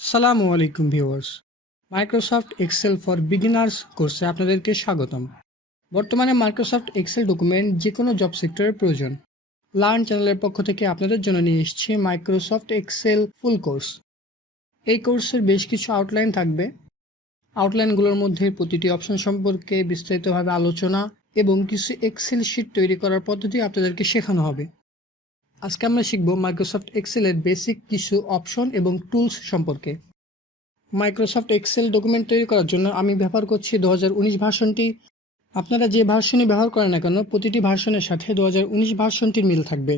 আসসালামু আলাইকুম viewers. Microsoft Excel for beginners কোর্সে আপনাদেরকে স্বাগতম। বর্তমানে মাইক্রোসফট এক্সেল ডকুমেন্ট যে কোনো জব সেক্টরের প্রয়োজন। লার্ন চ্যানেলের পক্ষ থেকে আপনাদের জন্য নিয়ে এসেছি মাইক্রোসফট এক্সেল ফুল কোর্স। এই কোর্সের বেশ কিছু আউটলাইন থাকবে। আউটলাইনগুলোর মধ্যে প্রতিটি অপশন সম্পর্কে বিস্তারিতভাবে আলোচনা এবং কিছু এক্সেল শিট তৈরি করার পদ্ধতি আপনাদেরকে শেখানো হবে। আজকে আমরা শিখব মাইক্রোসফট এক্সেলের বেসিক কিছু অপশন এবং টুলস সম্পর্কে। মাইক্রোসফট এক্সেল ডকুমেন্ট তৈরি করার জন্য আমি ব্যবহার করছি 2019 ভার্সনটি। আপনারা যে ভার্সনই ব্যবহার করেন না কেন, প্রতিটি ভার্সনের সাথে 2019 ভার্সনটির মিল থাকবে।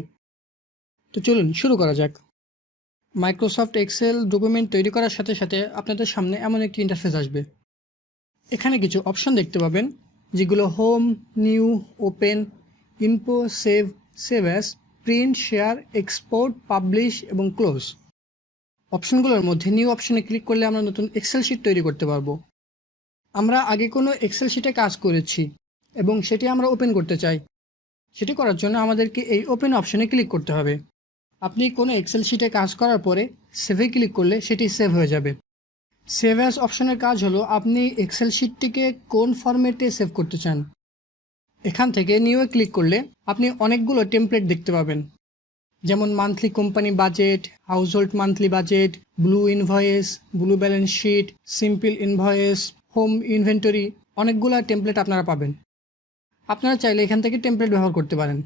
তো চলুন শুরু করা যাক। মাইক্রোসফট এক্সেল ডকুমেন্ট তৈরি করার সাথে সাথে আপনাদের সামনে এমন একটি ইন্টারফেস আসবে। এখানে কিছু অপশন দেখতে পাবেন, যেগুলো home, new, open, info, save, save as, print, share, export, publish এবং ক্লোজ। অপশনগুলোর মধ্যে নিউ অপশনে ক্লিক করলে আমরা নতুন এক্সেল শিট তৈরি করতে পারবো। আমরা আগে কোনো এক্সেল শিটে কাজ করেছি এবং সেটি আমরা ওপেন করতে চাই। সেটি করার জন্য আমাদেরকে এই ওপেন অপশনে ক্লিক করতে হবে। আপনি কোনো এক্সেল শিটে কাজ করার পরে সেভে ক্লিক করলে সেটি সেভ হয়ে যাবে। সেভ অ্যাজ অপশনের কাজ হলো আপনি এক্সেল শিটটিকে কোন ফরম্যাটে সেভ করতে চান। এখান থেকে নিউয়ে ক্লিক করলে আপনি অনেকগুলো টেমপ্লেট দেখতে পাবেন, যেমন monthly company budget, household monthly budget, blue invoice, blue balance sheet, simple invoice, home inventory. অনেকগুলো টেমপ্লেট আপনারা পাবেন। আপনারা চাইলে এখান থেকে টেমপ্লেট ব্যবহার করতে পারেন।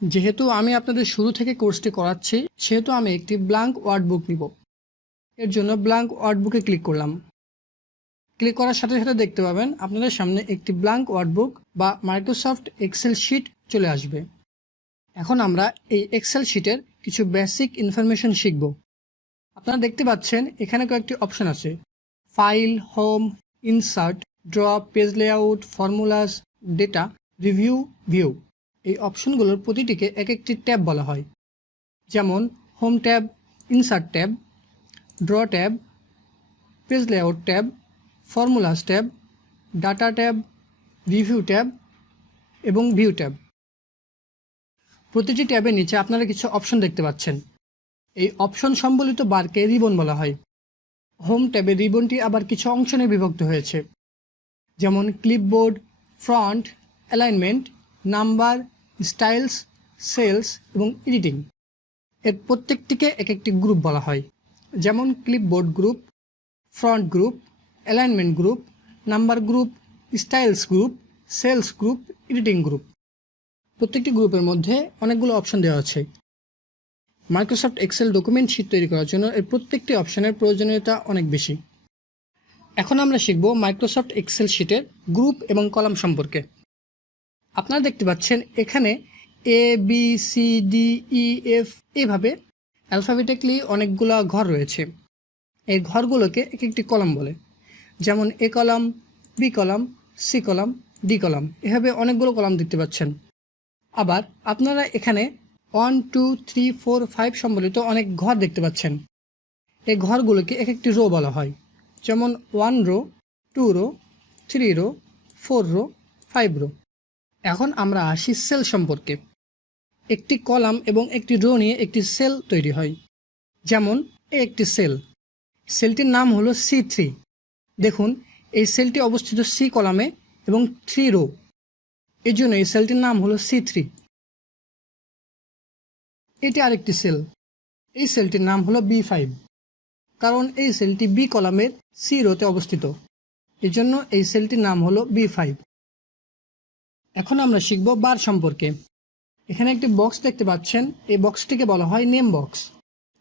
যেহেতু আমি আপনাদের শুরু থেকে কোর্সটি করাচ্ছি, সেহেতু আমি একটি ব্ল্যাঙ্ক ওয়ার্ডবুক নিব। এর জন্য ব্ল্যাঙ্ক ওয়ার্ডবুকে ক্লিক করলাম। ক্লিক করার সাথে সাথে দেখতে পাবেন আপনাদের সামনে একটি ব্ল্যাঙ্ক ওয়ার্ডবুক বা মাইক্রোসফট এক্সেল শিট চলে আসবে। এখন আমরা এই এক্সেল শিটের কিছু বেসিক ইনফরমেশন শিখব। আপনারা দেখতে পাচ্ছেন এখানে কয়েকটি অপশন আছে: file, home, insert, draw, page layout, formulas, data, review, view. এই অপশনগুলোর প্রতিটিকে এক একটি ট্যাব বলা হয়, যেমন home tab, insert tab, draw tab, page layout tab, formulas tab, data tab, review tab এবং ভিউ ট্যাব। প্রতিটি ট্যাবের নিচে আপনারা কিছু অপশন দেখতে পাচ্ছেন। এই অপশন সম্বলিত বারকে রিবন বলা হয়। হোম ট্যাবের রিবনটি আবার কিছু অংশ নিয়ে বিভক্ত হয়েছে, যেমন clipboard, font, alignment, number, styles, cells এবং এডিটিং। এর প্রত্যেকটিকে এক একটি গ্রুপ বলা হয়, যেমন clipboard group, font group, alignment group, number group, styles group, cells group, editing group. প্রত্যেকটি গ্রুপের মধ্যে অনেকগুলো অপশন দেওয়া আছে। মাইক্রোসফট এক্সেল ডকুমেন্ট শিট তৈরি করার জন্য এর প্রত্যেকটি অপশনের প্রয়োজনীয়তা অনেক বেশি। এখন আমরা শিখব মাইক্রোসফট এক্সেল শিটের গ্রুপ এবং কলাম সম্পর্কে। আপনারা দেখতে পাচ্ছেন এখানে এ, বি, সি, ডি, ই, এফ এভাবে অ্যালফাবেটিক্যালি অনেকগুলো ঘর রয়েছে। এই ঘরগুলোকে এক একটি কলাম বলে, যেমন A column, B column, C column, D column. এভাবে অনেকগুলো কলাম দেখতে পাচ্ছেন। আবার আপনারা এখানে 1, 2, 3, 4, 5 সম্বলিত অনেক ঘর দেখতে পাচ্ছেন। এই ঘরগুলোকে এক একটি রো বলা হয়, যেমন 1 row, 2 row, 3 row, 4 row, 5 row. এখন আমরা আসি সেল সম্পর্কে। একটি কলাম এবং একটি রো নিয়ে একটি সেল তৈরি হয়, যেমন একটি সেল। সেলটির নাম হলো C3। দেখুন এই সেলটি অবস্থিত সি কলামে এবং 3 রো, এই জন্য এই সেলটির নাম হলো C3। এটি আরেকটি সেল। এই সেলটির নাম হলো B5, কারণ এই সেলটি বি কলামের সি রোতে অবস্থিত, এই জন্য এই সেলটির নাম হলো B5। এখন আমরা শিখব বার সম্পর্কে। এখানে একটি বক্স দেখতে পাচ্ছেন, এই বক্সটিকে বলা হয় নেম বক্স।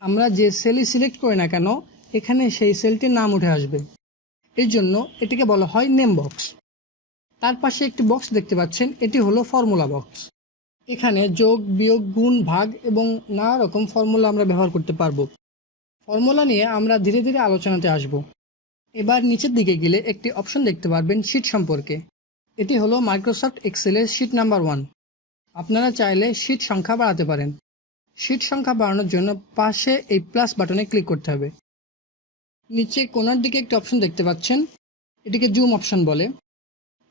আমরা যে সেলই সিলেক্ট করি না কেন, এখানে সেই সেলটির নাম উঠে আসবে, এই জন্য এটিকে বলা হয় নেম বক্স। তার পাশে একটি বক্স দেখতে পাচ্ছেন, এটি হলো ফর্মুলা বক্স। এখানে যোগ, বিয়োগ, গুণ, ভাগ এবং নানা রকম ফর্মুলা আমরা ব্যবহার করতে পারবো। ফর্মুলা নিয়ে আমরা ধীরে ধীরে আলোচনাতে আসব। এবার নিচের দিকে গেলে একটি অপশন দেখতে পারবেন শীট সম্পর্কে। এটি হলো মাইক্রোসফট এক্সেলের শীট নাম্বার 1। আপনারা চাইলে শীট সংখ্যা বাড়াতে পারেন। শীট সংখ্যা বাড়ানোর জন্য পাশে এই প্লাস বাটনে ক্লিক করতে হবে। নিচে কোণার দিকে একটি অপশন দেখতে পাচ্ছেন, এটিকে জুম অপশন বলে।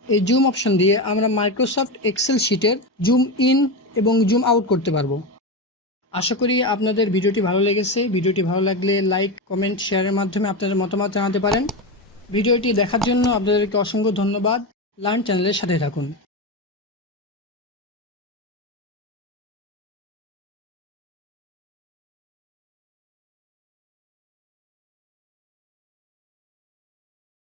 এই জুম অপশন দিয়ে আমরা মাইক্রোসফট এক্সেল শীটের জুম ইন এবং জুম আউট করতে পারবো। আশা করি আপনাদের ভিডিওটি ভালো লেগেছে। ভিডিওটি ভালো লাগলে লাইক, কমেন্ট, শেয়ারের মাধ্যমে আপনাদের মতামত জানাতে পারেন। ভিডিওটি দেখার জন্য আপনাদেরকে অসংখ্য ধন্যবাদ। লার্ন চ্যানেলের সাথে থাকুন।